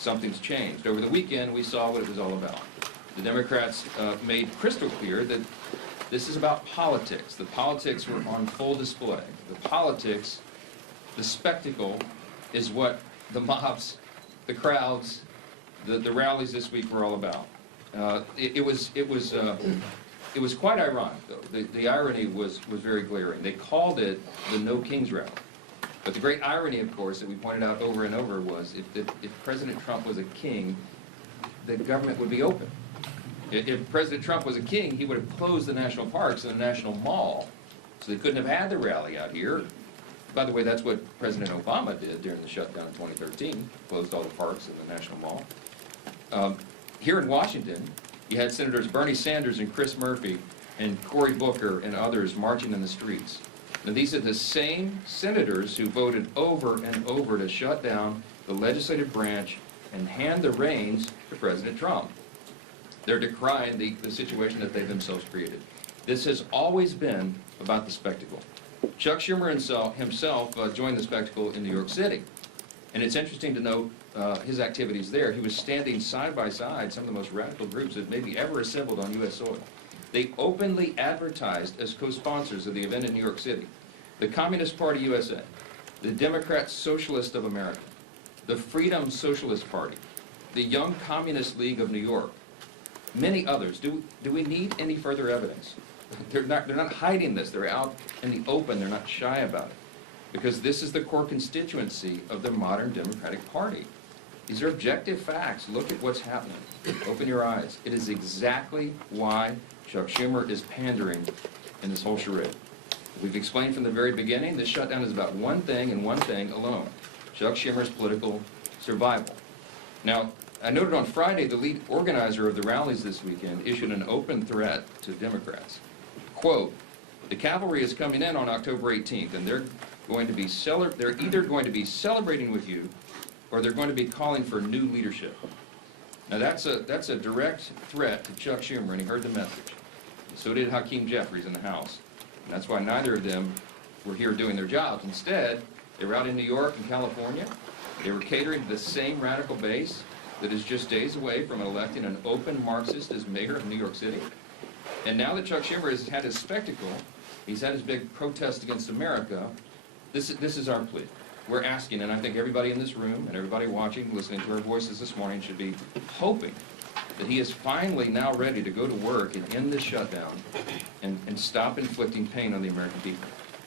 something's changed. Over the weekend, we saw what it was all about. The Democrats made crystal clear that this is about politics. The politics were on full display. The politics, the spectacle, is what the mobs, the crowds, the rallies this week were all about. It was quite ironic, though. The irony was very glaring. They called it the No Kings Rally. But the great irony, of course, that we pointed out over and over was if President Trump was a king, the government would be open. If President Trump was a king, he would have closed the national parks and the National Mall, so they couldn't have had the rally out here. By the way, that's what President Obama did during the shutdown in 2013, closed all the parks and the National Mall. Here in Washington, you had Senators Bernie Sanders and Chris Murphy and Cory Booker and others marching in the streets. Now, these are the same senators who voted over and over to shut down the legislative branch and hand the reins to President Trump. They're decrying the situation that they themselves created. This has always been about the spectacle. Chuck Schumer himself joined the spectacle in New York City. And it's interesting to note his activities there. He was standing side by side some of the most radical groups that maybe ever assembled on U.S. soil. They openly advertised as co-sponsors of the event in New York City. The Communist Party USA, the Democrat Socialist of America, the Freedom Socialist Party, the Young Communist League of New York, many others. Do we need any further evidence? They're not hiding this. They're out in the open. They're not shy about it. Because this is the core constituency of the modern Democratic Party. These are objective facts. Look at what's happening. Open your eyes. It is exactly why Chuck Schumer is pandering in this whole charade. We've explained from the very beginning, this shutdown is about one thing and one thing alone: Chuck Schumer's political survival. Now, I noted on Friday the lead organizer of the rallies this weekend issued an open threat to Democrats. Quote, "The cavalry is coming in on October 18th, and they're either going to be celebrating with you, or they're going to be calling for new leadership." Now that's a direct threat to Chuck Schumer, and he heard the message. So did Hakeem Jeffries in the House. And that's why neither of them were here doing their jobs. Instead, they were out in New York and California. They were catering to the same radical base that is just days away from electing an open Marxist as mayor of New York City. And now that Chuck Schumer has had his spectacle, he's had his big protest against America, this is our plea. We're asking, and I think everybody in this room and everybody watching, listening to our voices this morning should be hoping that he is finally now ready to go to work and end this shutdown and stop inflicting pain on the American people.